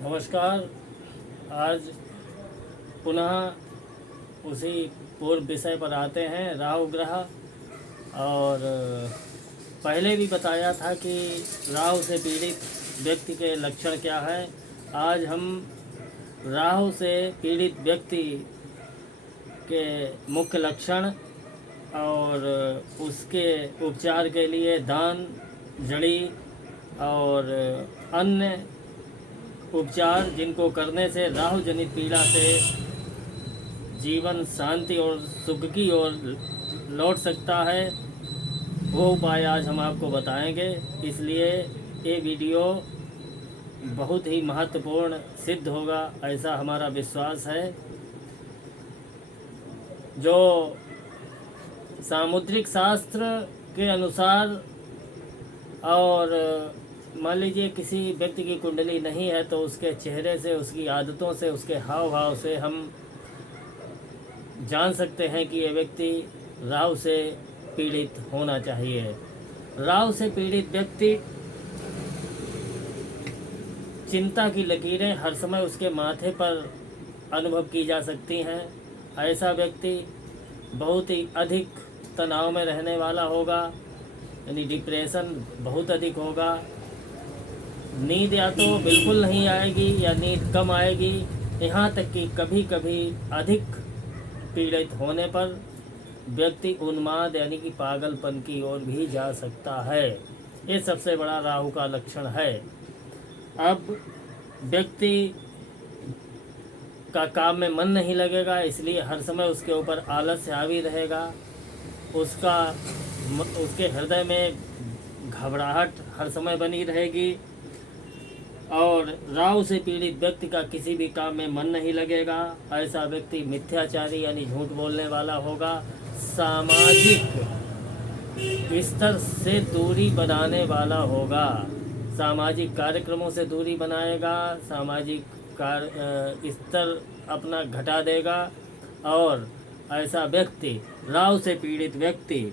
नमस्कार। आज पुनः उसी पूर्व विषय पर आते हैं, राहु ग्रह। और पहले भी बताया था कि राहु से पीड़ित व्यक्ति के लक्षण क्या है। आज हम राहु से पीड़ित व्यक्ति के मुख्य लक्षण और उसके उपचार के लिए दान, जड़ी और अन्य उपचार जिनको करने से राहु जनित पीड़ा से जीवन शांति और सुख की ओर लौट सकता है, वो उपाय आज हम आपको बताएंगे। इसलिए ये वीडियो बहुत ही महत्वपूर्ण सिद्ध होगा, ऐसा हमारा विश्वास है। जो सामुद्रिक शास्त्र के अनुसार और मान लीजिए किसी व्यक्ति की कुंडली नहीं है तो उसके चेहरे से, उसकी आदतों से, उसके हाव भाव से हम जान सकते हैं कि ये व्यक्ति राहु से पीड़ित होना चाहिए। राहु से पीड़ित व्यक्ति चिंता की लकीरें हर समय उसके माथे पर अनुभव की जा सकती हैं। ऐसा व्यक्ति बहुत ही अधिक तनाव में रहने वाला होगा, यानी डिप्रेशन बहुत अधिक होगा। नींद या तो बिल्कुल नहीं आएगी या नींद कम आएगी, यहाँ तक कि कभी कभी अधिक पीड़ित होने पर व्यक्ति उन्माद यानी कि पागलपन की ओर भी जा सकता है। ये सबसे बड़ा राहु का लक्षण है। अब व्यक्ति का काम में मन नहीं लगेगा, इसलिए हर समय उसके ऊपर आलस्य हावी रहेगा। उसके हृदय में घबराहट हर समय बनी रहेगी और राहु से पीड़ित व्यक्ति का किसी भी काम में मन नहीं लगेगा। ऐसा व्यक्ति मिथ्याचारी यानी झूठ बोलने वाला होगा। सामाजिक स्तर से दूरी बनाने वाला होगा, सामाजिक कार्यक्रमों से दूरी बनाएगा, सामाजिक स्तर अपना घटा देगा। और ऐसा व्यक्ति, राहु से पीड़ित व्यक्ति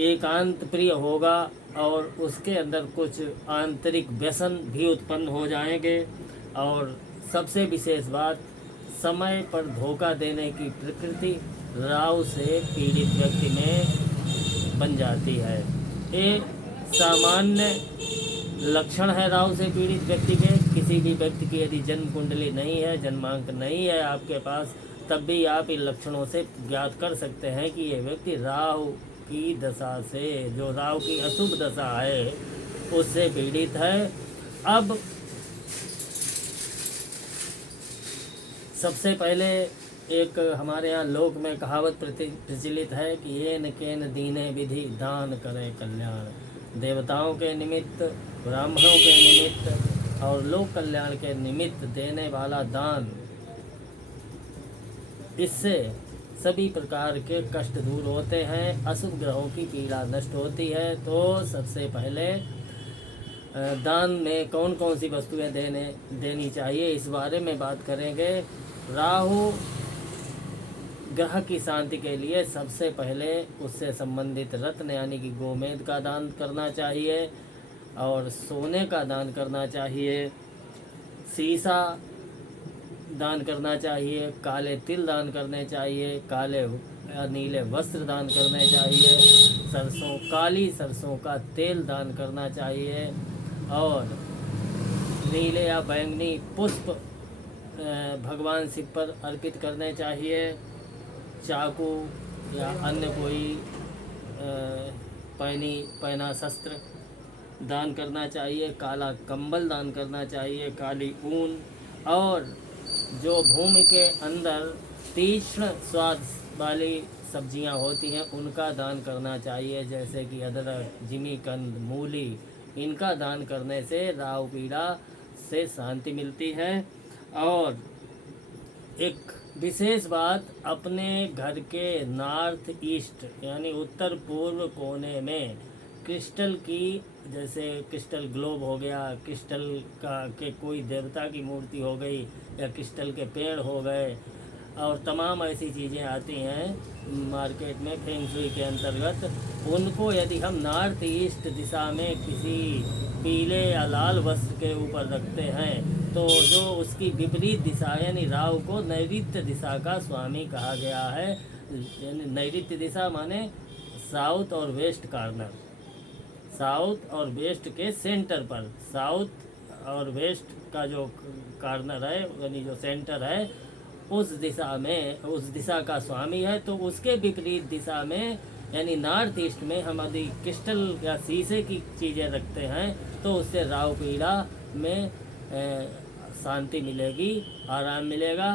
एकांत प्रिय होगा और उसके अंदर कुछ आंतरिक व्यसन भी उत्पन्न हो जाएंगे। और सबसे विशेष बात, समय पर धोखा देने की प्रकृति राहु से पीड़ित व्यक्ति में बन जाती है। ये सामान्य लक्षण है राहु से पीड़ित व्यक्ति के। किसी भी व्यक्ति की यदि जन्म कुंडली नहीं है, जन्मांक नहीं है आपके पास, तब भी आप इन लक्षणों से ज्ञात कर सकते हैं कि ये व्यक्ति राहु की दशा से, जो राहु की अशुभ दशा है, उससे पीड़ित है। अब सबसे पहले एक हमारे यहाँ लोक में कहावत प्रचलित है कि ये न केन दीने विधि दान करे कल्याण। देवताओं के निमित्त, ब्राह्मणों के निमित्त और लोक कल्याण के निमित्त देने वाला दान, इससे सभी प्रकार के कष्ट दूर होते हैं, अशुभ ग्रहों की पीड़ा नष्ट होती है। तो सबसे पहले दान में कौन कौन सी वस्तुएं देनी चाहिए, इस बारे में बात करेंगे। राहु ग्रह की शांति के लिए सबसे पहले उससे संबंधित रत्न यानी कि गोमेद का दान करना चाहिए और सोने का दान करना चाहिए, सीसा दान करना चाहिए, काले तिल दान करने चाहिए, काले या नीले वस्त्र दान करने चाहिए, काली सरसों का तेल दान करना चाहिए और नीले या बैंगनी पुष्प भगवान शिव पर अर्पित करने चाहिए। चाकू या अन्य कोई पहना शस्त्र दान करना चाहिए, काला कंबल दान करना चाहिए, काली ऊन, और जो भूमि के अंदर तीक्ष्ण स्वाद वाली सब्जियां होती हैं उनका दान करना चाहिए, जैसे कि अदरक, जिमीकंद, मूली। इनका दान करने से राहु पीड़ा से शांति मिलती है। और एक विशेष बात, अपने घर के नॉर्थ ईस्ट यानी उत्तर पूर्व कोने में क्रिस्टल की, जैसे क्रिस्टल ग्लोब हो गया, क्रिस्टल का के कोई देवता की मूर्ति हो गई या क्रिस्टल के पेड़ हो गए, और तमाम ऐसी चीज़ें आती हैं मार्केट में फेंग शुई के अंतर्गत, उनको यदि हम नॉर्थ ईस्ट दिशा में किसी पीले या लाल वस्त्र के ऊपर रखते हैं तो जो उसकी विपरीत दिशा यानी राहु को नैऋत्य दिशा का स्वामी कहा गया है। यानी नैऋत्य दिशा माने साउथ और वेस्ट कॉर्नर, साउथ और वेस्ट के सेंटर पर, साउथ और वेस्ट का जो कॉर्नर है यानी जो सेंटर है उस दिशा में, उस दिशा का स्वामी है। तो उसके विपरीत दिशा में यानी नॉर्थ ईस्ट में हम यदि क्रिस्टल या शीशे की चीज़ें रखते हैं तो उससे राहु पीड़ा में शांति मिलेगी, आराम मिलेगा।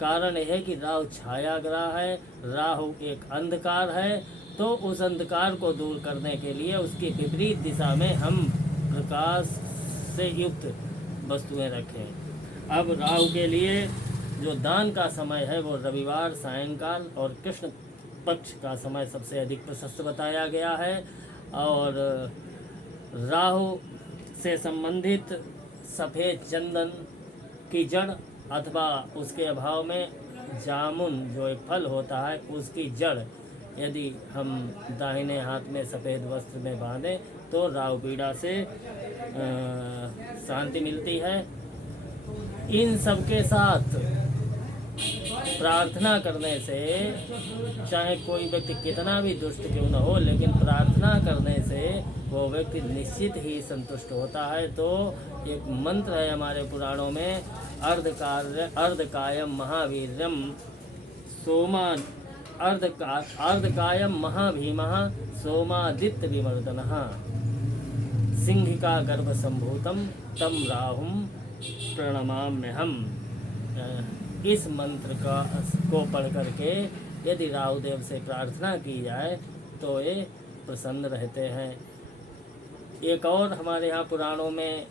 कारण यह है कि राहु छाया ग्रह है, राहु एक अंधकार है, तो उस अंधकार को दूर करने के लिए उसकी विपरीत दिशा में हम प्रकाश से युक्त वस्तुएं रखें। अब राहु के लिए जो दान का समय है वो रविवार सायंकाल और कृष्ण पक्ष का समय सबसे अधिक प्रशस्त बताया गया है। और राहु से संबंधित सफ़ेद चंदन की जड़ अथवा उसके अभाव में जामुन जो एक फल होता है उसकी जड़ यदि हम दाहिने हाथ में सफ़ेद वस्त्र में बांधें तो राहु पीड़ा से शांति मिलती है। इन सब के साथ प्रार्थना करने से चाहे कोई व्यक्ति कितना भी दुष्ट क्यों न हो, लेकिन प्रार्थना करने से वो व्यक्ति निश्चित ही संतुष्ट होता है। तो एक मंत्र है हमारे पुराणों में, अर्धकायम महावीर्यम सोमा अर्धकायम महाभीमः सोमादित्य विवर्धनः सिंहिका गर्भ संभूतम तम राहुम प्रणमाम्यहम्। इस मंत्र को पढ़ करके यदि राहुदेव से प्रार्थना की जाए तो ये प्रसन्न रहते हैं। एक और हमारे यहाँ पुराणों में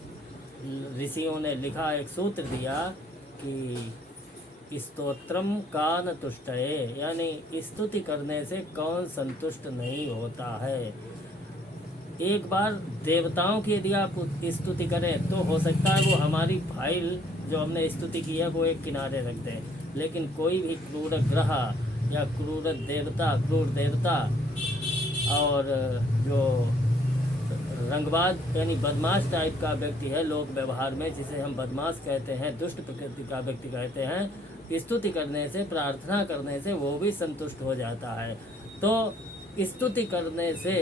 ऋषियों ने लिखा, एक सूत्र दिया कि स्तोत्रम कान तुष्टये, यानी स्तुति करने से कौन संतुष्ट नहीं होता है। एक बार देवताओं की यदि आप स्तुति करें तो हो सकता है वो हमारी फाइल जो हमने स्तुति की है वो एक किनारे रख दें, लेकिन कोई भी क्रूर ग्रह या क्रूर देवता और जो रंगबाज यानी बदमाश टाइप का व्यक्ति है लोक व्यवहार में, जिसे हम बदमाश कहते हैं, दुष्ट प्रकृति का व्यक्ति कहते हैं, स्तुति करने से, प्रार्थना करने से वो भी संतुष्ट हो जाता है। तो स्तुति करने से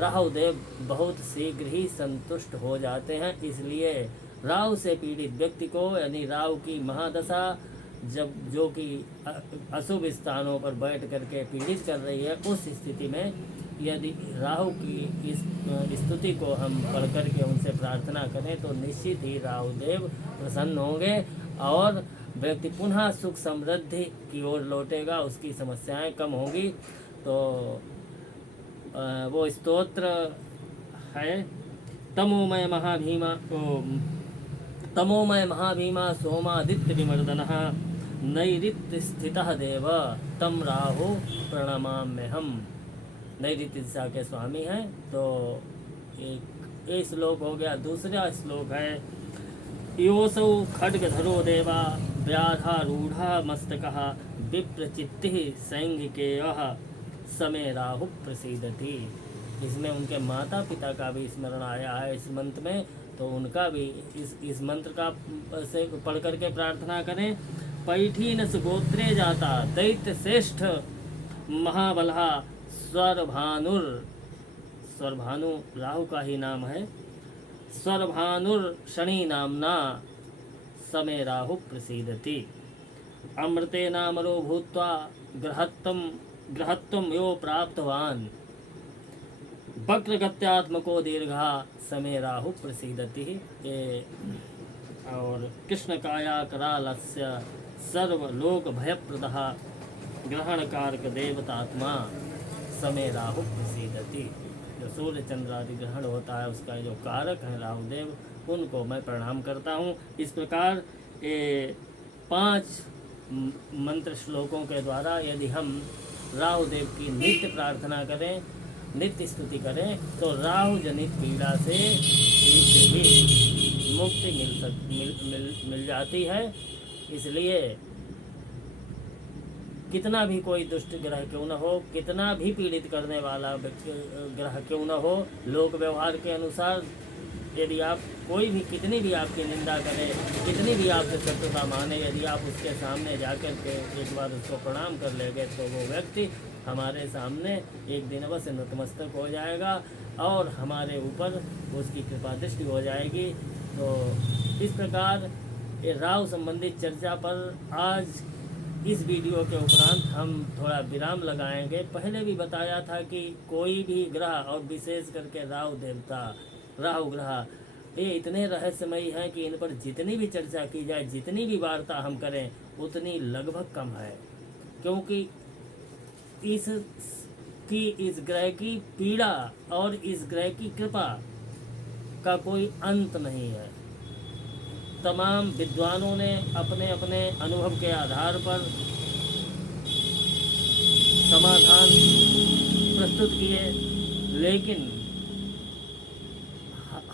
राहुदेव बहुत शीघ्र ही संतुष्ट हो जाते हैं। इसलिए राहु से पीड़ित व्यक्ति को यानी राहु की महादशा जब जो कि अशुभ स्थानों पर बैठ करके पीड़ित कर रही है, उस स्थिति में यदि राहु की इस स्तुति को हम पढ़ करके उनसे प्रार्थना करें तो निश्चित ही राहुदेव प्रसन्न होंगे और व्यक्ति पुनः सुख समृद्धि की ओर लौटेगा, उसकी समस्याएं कम होंगी। तो वो स्तोत्र है, तमोमय महाभीमा सोमादित्य विमर्दनः नैऋत्य स्थितः देव तम राहु प्रणमाम्यहम्। नैऋत्य दिशा के स्वामी हैं। तो एक ये श्लोक हो गया। दूसरा श्लोक है, योऽसौ खड्गधरो देवा व्याधारूढ़ा मस्तकः विप्रचित्तिः सैंगिकेयः समे राहु प्रसीदति। इसमें उनके माता पिता का भी स्मरण आया है इस मंत्र में, तो उनका भी इस मंत्र का से पढ़ करके प्रार्थना करें। पैठीन सुगोत्रे जाता दैत्य श्रेष्ठ महाबलहा स्वरभानु राहु का ही नाम है, स्वरभानुर शनि नामना समे राहु प्रसीदति। अमृते नामरो भूत्वा ग्रहत्वं यो प्राप्तवान् वक्रगत्यात्मको दीर्घा समे राहु प्रसीदति। और कृष्ण काया करालस्य सर्वलोक भयप्रदः ग्रहणकारक देवतात्मा समे राहु प्रसीदति। जो सूर्य चंद्र आदि ग्रहण होता है उसका जो कारक है राहुदेव, उनको मैं प्रणाम करता हूँ। इस प्रकार 5 मंत्र श्लोकों के द्वारा यदि हम राहुदेव की नित्य प्रार्थना करें, नित्य स्तुति करें, तो राहु जनित पीड़ा से शीघ्र ही मुक्ति मिल जाती है। इसलिए कितना भी कोई दुष्ट ग्रह क्यों न हो, कितना भी पीड़ित करने वाला ग्रह क्यों न हो, लोक व्यवहार के अनुसार यदि आप कोई भी कितनी भी आपकी निंदा करे, कितनी भी आपसे शत्रुता माने, यदि आप उसके सामने जाकर के एक बार उसको प्रणाम कर लेंगे तो वो व्यक्ति हमारे सामने एक दिन अवश्य नतमस्तक हो जाएगा और हमारे ऊपर उसकी कृपा दृष्टि हो जाएगी। तो इस प्रकार ये राहु संबंधित चर्चा पर आज इस वीडियो के उपरांत हम थोड़ा विराम लगाएंगे। पहले भी बताया था कि कोई भी ग्रह और विशेष करके राहु देवता, राहु ग्रह, ये इतने रहस्यमयी हैं कि इन पर जितनी भी चर्चा की जाए, जितनी भी वार्ता हम करें, उतनी लगभग कम है, क्योंकि इस ग्रह की पीड़ा और इस ग्रह की कृपा का कोई अंत नहीं है। तमाम विद्वानों ने अपने अपने अनुभव के आधार पर समाधान प्रस्तुत किए, लेकिन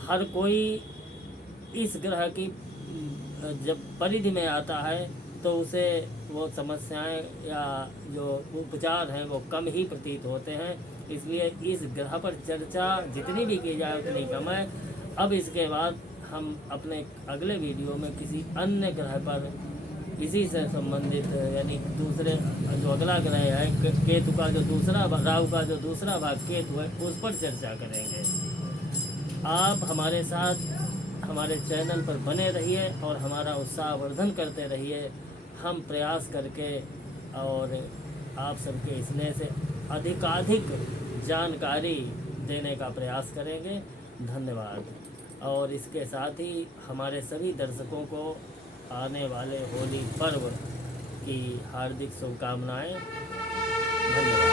हर कोई इस ग्रह की जब परिधि में आता है तो उसे वो समस्याएं या जो उपचार हैं वो कम ही प्रतीत होते हैं। इसलिए इस ग्रह पर चर्चा जितनी भी की जाए उतनी कम है। अब इसके बाद हम अपने अगले वीडियो में किसी अन्य ग्रह पर इसी से संबंधित, यानी दूसरे जो अगला ग्रह है केतु का जो दूसरा, राहु का जो दूसरा भाग केतु है, उस पर चर्चा करेंगे। आप हमारे साथ हमारे चैनल पर बने रहिए और हमारा उत्साहवर्धन करते रहिए। हम प्रयास करके और आप सबके स्नेह से अधिकाधिक जानकारी देने का प्रयास करेंगे। धन्यवाद। और इसके साथ ही हमारे सभी दर्शकों को आने वाले होली पर्व की हार्दिक शुभकामनाएं। धन्यवाद।